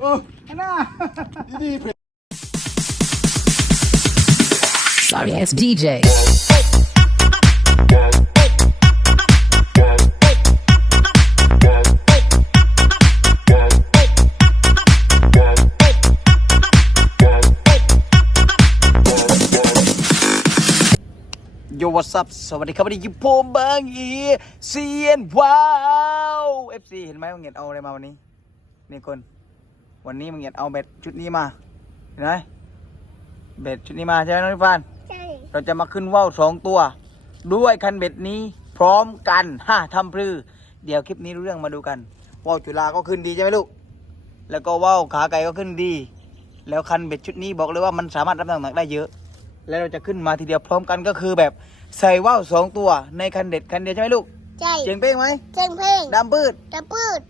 เออหันน้าดีเผ็ด Sorry ass DJ. โยวัสบสวัสดีครับวันนี้ยิปโปมบางอีเซียนว้าวเอฟซีเห็นไหมมึงเห็นเอาอะไรมาวันนี้ นี่คน วันนี้มึงเห็นเอาเบ็ดชุดนี้มาเห็นไหมเบ็ดชุดนี้มาใช่ไหมน้องนิฟานใช่เราจะมาขึ้นว่าวสองตัว ด้วยคันเบ็ดนี้พร้อมกันฮ่าทำพลือ เดี๋ยวคลิปนี้รู้เรื่องมาดูกันว่าวจุฬาก็ขึ้นดีใช่ไหมลูก แล้วก็ว่าวขาไก่ก็ขึ้นดี แล้วคันเบ็ดชุดนี้บอกเลยว่ามันสามารถรับน้ำหนักได้เยอะ แล้วเราจะขึ้นมาทีเดียวพร้อมกันก็คือแบบใส่ว่าวสองตัวในคันเด็ดคันเดียวใช่ไหมลูก ใช่เจ๋งเป้งไหมเจ้งเพลงดำปืด ตะปืด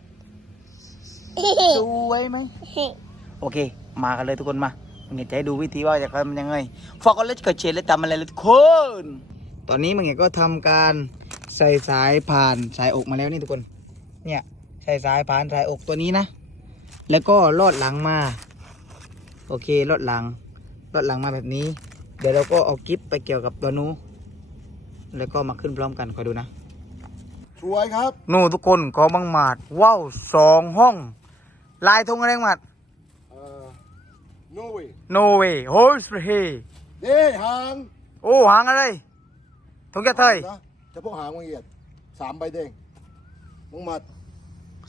สวยไหมโอเค มากันเลยทุกคนมามึงเห็นจะให้ดูวิธีว่าจะทำยังไงฝากกดไลค์กดแชร์และตามมาเลยทุกคน ตอนนี้มึงเห็นก็ทำการใส่สายผ่านสายอกมาแล้วนี่ทุกคน เนี่ยใส่สายผ่านสายอกตัวนี้นะ แล้วก็ลอดหลังมา โอเคลอดหลังลอดหลังมาแบบนี้ เดี๋ยวเราก็เอากิฟไปเกี่ยวกับตัวนู้นแล้วก็มาขึ้นพร้อมกันคอยดูนะสวยครับ นู่นทุกคนกองบังหมาดว้าวสองห้อง ลายธงอะไรหมัดเอ่อโนเวย์โนเวโฮสเฮเด้หางโอ้หางอะไรธงจะเทยนะเฉพาะหางมังเอียดสามใบแดงมึงมา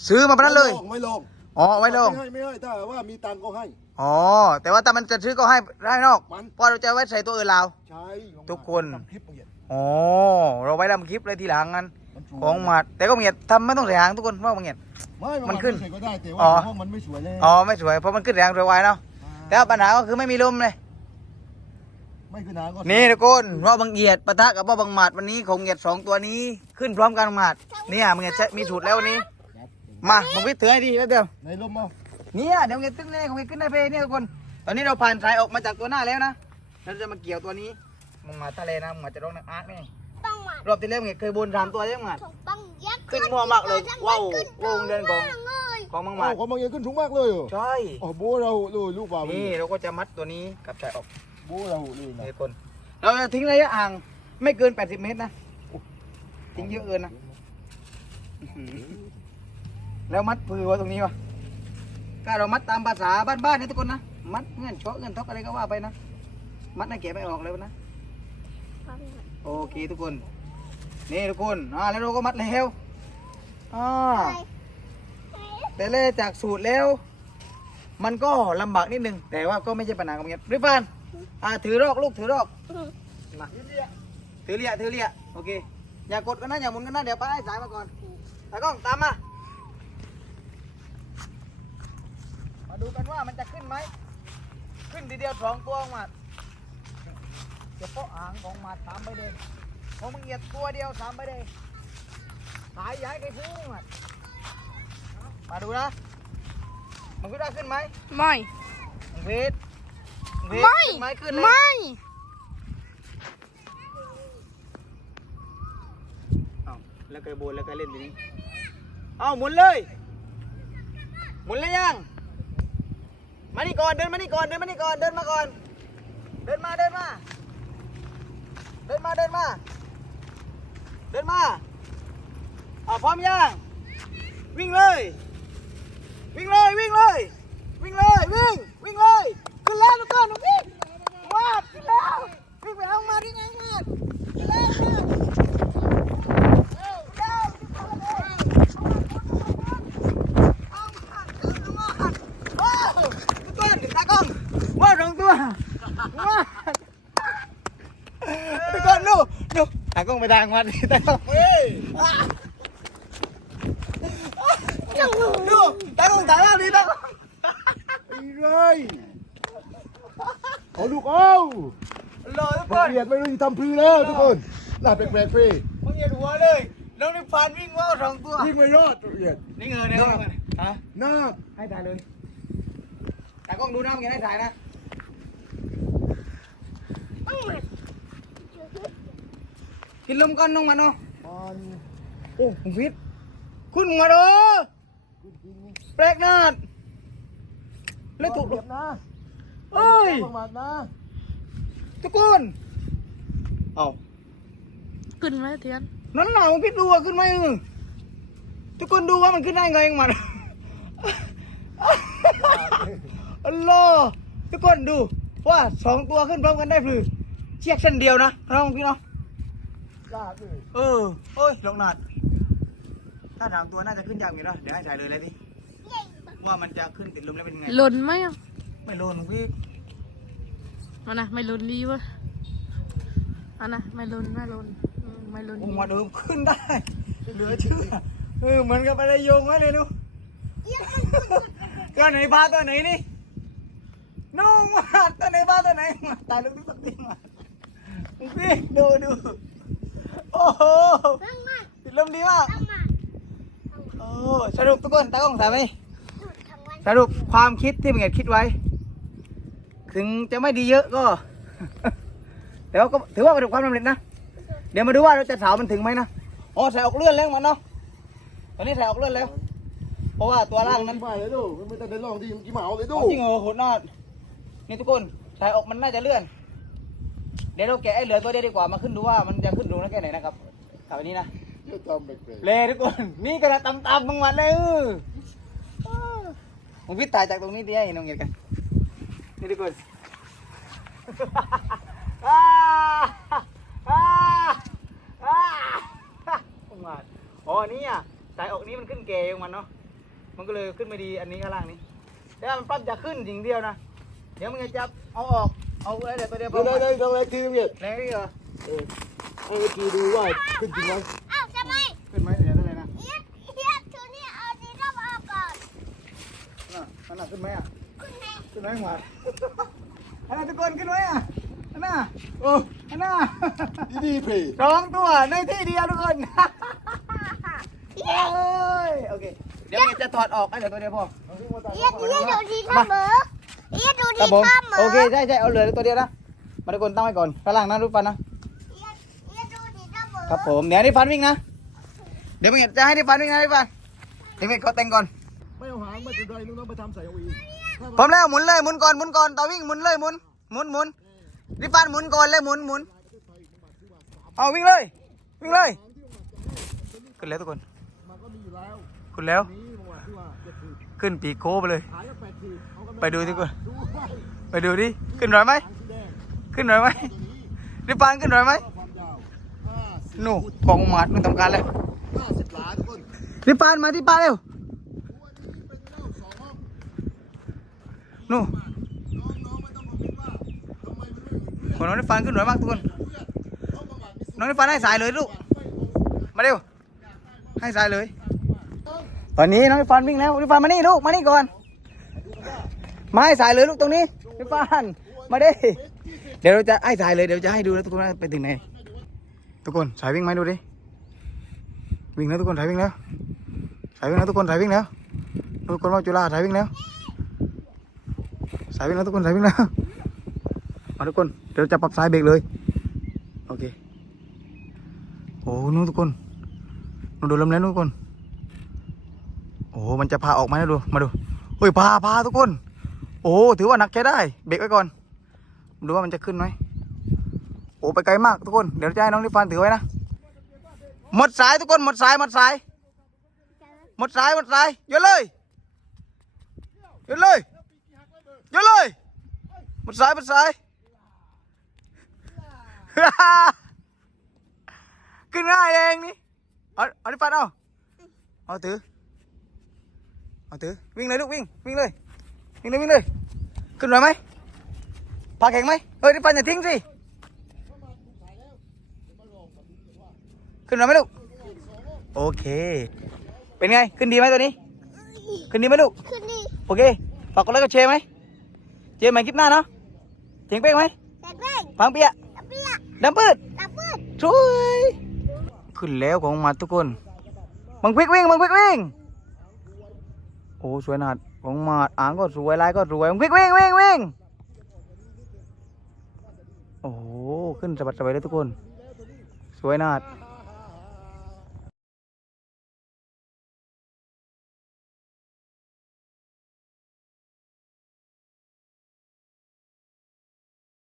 ซื้อมาปะนั้นเลย ไม่ลงอ๋อเอาไว้ลง ไม่ให้ไม่ให้ถ้าว่ามีตังค์ก็ให้ อ๋อ แต่ว่าถ้ามันจะซื้อก็ให้ได้นอก มัน เพราะเราจะไว้ใส่ตัวอื่นเรา ใช่ลงมาทุกคน ทำคลิปมังเอียด อ๋อเราไว้ทำคลิปเลยทีหลังกันมันสวยของหมัดแต่ก็เงียดทำไม่ต้องใส่หางทุกคนว่ามันเงียด ไม่มันขึ้นไใส่ก็ได้แต่อ๋ว่าอห้องมันไม่สวยเลยอ๋อไม่สวยเพราะมันขึ้นแรงสวยไวเนาะแต่ว่าปัญหาก็คือไม่มีลมเลยไม่ขึ้นหางก็นี่ทุกคนว่าบังเอียดปะทะกับว่าบังหมัดวันนี้ของเอียดสองตัวนี้ขึ้นพร้อมกันบังหมัดเนี่ยมึงเอียดใช้มีสูตรแล้ววันนี้ครับมาบังวิทย์ถือให้ดีแล้วเดียวในลมเอาเนี่ยเดี๋ยวเงี้ยตึ้งแน่ของเงี้ยขึ้นได้เพเนี่ยทุกคน ตอนนี้เราผ่านสายออกมาจากตัวหน้าแล้วนะเราจะมาเกี่ยวตัวนี้ มึงมาทะเลนะมึงมาจะร้องนักอาร์ตนี่ต้องมารอบที่แล้วเงี้ยเคยบนสามตัวใช่ไหมถูกต้องยักษ์ขึ้นมัวมากเลยว้าววงเดินของเลยของมังหโอ้มัดของมังเอียดขึ้นสูงมากเลยเหรอใช่โอ้โบเราเลยลูกบ่าวนี่เราก็จะมัดตัวนี้กับสายออกโบเราเลยนะนี่ทุกคน เราจะทิ้งระยะห่างไม่เกิน 80 เมตรนะทิ้งเยอะเกินนะอื้อหือแล้วมัดปือไว้ตรงนี้วะถ้าเรามัดตามภาษาบ้านๆนะทุกคนนะ มัดเงื่อนเชาะเงื่อนทอกอะไรก็ว่าไปนะ มัดให้แกะไม่ออกเลยวนะ โอเคทุกคน นี่ทุกคนอ่าแล้วเราก็มัดแล้วอ่าแต่เล่จากสูตรแล้ว มันก็ลำบากนิดนึง แต่ว่าก็ไม่ใช่ปัญหาของเงี้ยริฟานอ่าถือรอกลูกถือรอกมาถือเลียถือเลียโอเค อย่ากดกันนะอย่าหมุนกันนะเดี๋ยวไปให้สายมาก่อนตากล้องตามมา มาดูกันว่ามันจะขึ้นไหม ขึ้นทีเดียวสองตัวมา เฉพาะหางของหมาสามใบแดงของมึงเหยียดตัวเดียวสามใบแดงสายย้ายไกลพุ่งอะมาดูนะมึงคิดว่าขึ้นไหมไม่มึงพีดมึงพีดไม่ขึ้นไหมขึ้นเลยไม่เอาแล้วเคยโบนแล้วเคยเล่นทีนี้เอาหมุนเลย หมุนเลยยัง มานี่ก่อน เดินมานี่ก่อน เดินมานี่ก่อน เดินมาก่อน เดินมา เดินมา เดินมาเดินมา เดินมาอ่าพร้อมยังวิ่งเลย วิ่งเลยวิ่งเลย วิ่งเลยวิ่งวิ่งเลยขึ้นแล้วทุกคนวิ่งมาขึ้นแล้ววิ่งไปเอามาที่ไงมาขึ้นแล้วมาดเร็วเร็วเอามาเอามาว้าวทุกคนตากล้องว้าวสองตัวว้าวทุกคนดูดูตากล้อง ไปทางมันตากล้องเฮ้ยดูตากล้องถ่ายภาพดีตากล้องไอ้ไรเอาลูกเอารอทุกคมังนเอียดไม่รู้จะทำพลือแล้วทุกคนน่าแปลกๆพี่มึงเหยียดหัวเลยน้องนิพพานวิ่งว่าวสองตัว วิ่งไม่รอดมังเอียดนี่เงินเนี่ยฮะ หน้าให้ถ่ายเลยตากล้องดูน้ำแกให้ถ่ายนะ กินลมกันน้องมาเนาะมันโอ้ผมฟิตคุณมาเด้อแปลกนาดเล่นถูกเหยียบนะเอ้ยประมาทนะทุกคนเอาขึ้นไหมเทียนนั่นหนามึงคิดดูว่าขึ้นไหมเออทุกคนดูว่ามันขึ้นได้ไงเองมันอัลโหลทุกคนดูว่าสองตัวขึ้นพร้อมกันได้พลือเชือกเส้นเดียวนะน้องพี่น้องลาก เลยเออโอ้ยลงหนาดถ้าถามตัวน่าจะขึ้นยากอยู่นะเดี๋ยวให้ถ่ายเลยเลยดิว่ามันจะขึ้นติดลมแล้วเป็นยังไง หล่นไหมอะไม่รู้หลวงพี่มันนะไม่หล่นดีเวะอันนะไม่หล่นไม่หล่นอืมไม่หล่นวงมาเดิมขึ้นได้ เหลือเชื่อเออเหมือนกับอะไรโยงไว้เลยนุก็ไหนพาตัวไหนนี่นุ่งมาตัวไหนพาตัวไหนมาตายลูกตุ๊กติ๊กมาพี่ดูดูโอ้โหตั้งมาติดลมดีมากตั้งมาโอ้สรุปทุกคนตากล้องถ่ายไหมหยุดทั้งวันสรุปความคิดที่มึงเห็นคิดไว้ ถึงจะไม่ดีเยอะก็แต่ว่าก็ถือว่าประสบความสำเร็จนะ เดี๋ยวมาดูว่าเราจะสาวมันถึงไหมนะอ๋อใส่ออกเลื่อนแล้วมันเนาะตอนนี้ใส่ออกเลื่อนแล้ว เพราะว่าตัวล่างนั้นไม่เลยดูมันไม่ต้องเดินลองดีมันกี่เหมาเลยดูเอาจริงเหรอโหดนอดนี่ทุกคนใส่ออกมันน่าจะเลื่อนเดี๋ยวเราแกะไอ้เหลือตัวเดียวดีกว่ามาขึ้นดูว่ามันจะขึ้นดูนักแค่ไหนนะครับเอาอันนี้นะเดี๋ยวทำแปลกเลยทุกคนนี่กระดาษตำๆบางวันเลยเออผมพิดตายจากตรงนี้ดีให้น้องเงียกันนี่ทุกคนอ่าอ่าอ่าบางวันอ๋ออันนี้อะสายออกนี้มันขึ้นเกยของมันเนาะมันก็เลยขึ้นไม่ดีอันนี้ข้างล่างนี้แต่ว่ามันปรับจะขึ้นจริงเดียวนะเดี๋ยวมึงจะจับเอาออก เอาไอ้เดี๋ยวตัวเดียวๆพอเดี๋ยวเดี๋ยวเดี๋ยวเดี๋ยวทีนึงเนี่ยแรงนี่เหรอเออให้เมื่อกี้ดูว่าขึ้นจริงไหมอ้าวทำไมขึ้นไหมเดี๋ยวเท่าไหร่นะเอียดเอียดชุดนี้เอาดีรับออกก่อนน่ะมันน่ะขึ้นไหมอะคุณแม่ขึ้นไหมหวานอันนั้นทุกคนขึ้นไหมอะอันน่ะเอออันน่ะดีดีเพย์สองตัวในที่เดียวทุกคนโอ้ยโอเคเดี๋ยวจะถอดออกไอ้เดี๋ยวตัวเดียวพอเอียดเอียดดูที่เสมอเอียดดู ครัที่บผมเสมอโอเคใช่ใช่เอาเหลือตัวเดียวนะมาทุกคนตั้งไว้ก่อนข้างล่างนะรูปฟันนะเอียดเอียดดูที่เสมอครับผม เดี๋ยวนี่ฟันวิ่งนะ เดี๋ยวมึงจะให้นี่ฟันวิ่งนะนี่ฟันเดี๋ยวมึงเขาแต่งก่อน ไม่เอาหางมาจุดใดนึงต้องไปทำใส่เอาอีกพร้อมแล้วหมุนเลยหมุนก่อนหมุนก่อนต่อวิ่งหมุนเลยหมุนหมุนหมุนนี่ฟันหมุนก่อนเลยหมุนหมุนเอาวิ่งเลย วิ่งเลยขึ้นแล้วทุกคนมันก็มีอยู่แล้ว ขึ้นแล้วนี่ประวัติที่ว่าเจ็ดสิบขึ้นปีกโค้ไปเลย ไปดูดีกว่าดูว่าไปดูดิ ขึ้นหน่อยไหม ขึ้นหน่อยไหมนี่ฟันขึ้นหน่อยไหมหนู่กองหมาดมันทำการแล้วห้าสิบล้านทุกคนนี่ปานมาที่ปานเร็วนนี้เป็นเล่าสองห้องนู่น้องๆไม่ต้องมาคิดว่านนเพื่อนขึ้นหน่อยมากทุกคน น้องนี่ฟันให้สายเลยลูก มาเร็ว ให้สายเลย ตอนนี้น้องนี่ฟันวิ่งแล้วนี่ฟันมานี่ลูก มานี่ก่อน มาให้สายเลยลูกตรงนี้นี่ฟันมาดิเดี๋ยวเราจะให้สายเลยเดี๋ยวจะให้ดูนะทุกคนว่าไปถึงไหนทุกคนสายวิ่งไหมดูดิวิ่งแล้วทุกคนสายวิ่งแล้วสายวิ่งแล้วทุกคนสายวิ่งแล้วทุกคนว่าจุฬาสายวิ่งแล้วสายวิ่งแล้วทุกคนสายวิ่งแล้วมาทุกคนเดี๋ยวจะปรับสายเบรกเลยโอเคโอ้นู้นทุกคนนูนโดนลมแล้วนู้นทุกคนโอ้มันจะพาออกไหมนะดูมาดูเฮ้ยพาพาทุกคน โอ้ถือว่านักใช้ได้ เบรกไว้ก่อน ดูว่ามันจะขึ้นไหมโอ้ไปไกลมากทุกคน เดี๋ยวจะให้น้องนิฟานถือไว้นะ หมดสายทุกคนหมดสายหมดสาย หมดสายหมดสายโยนเลยโยนเลยโยนเลยหมดสายหมดสาย ขึ้นง่ายเองนี่ เอาเอาดิฟันเอา เอาถือ เอาถือวิ่งเลยลูกวิ่งวิ่งเลย วิ่งเลยวิ่งเลยขึ้นไหวไหมพาแข็งไหมเฮ้ยดิฟันอย่าทิ้งสิขึ้นไหวไหมลูกโอเค เป็นไงขึ้นดีไหมตัวนี้ ขึ้นดีไหมลูกขึ้นดิโอเคฝากกดไลค์กดแชร์ไหมเจอกันใหม่คลิปหน้าเนาะเถียงเป้งไหมแต่เป้งพังเปียะตะเปียกดำปืดตะปืดช่วยขึ้นแล้วของมาทุกคนบังพริกวิ่งบังพริกวิ่งโอ้สวยนาด ของมาดอ่างก็สวยลายก็สวยวิ่งวิ่งวิ่งวิ่งโอ้โห ขึ้นสะบัดสบายเลยทุกคน สวยนาดห้า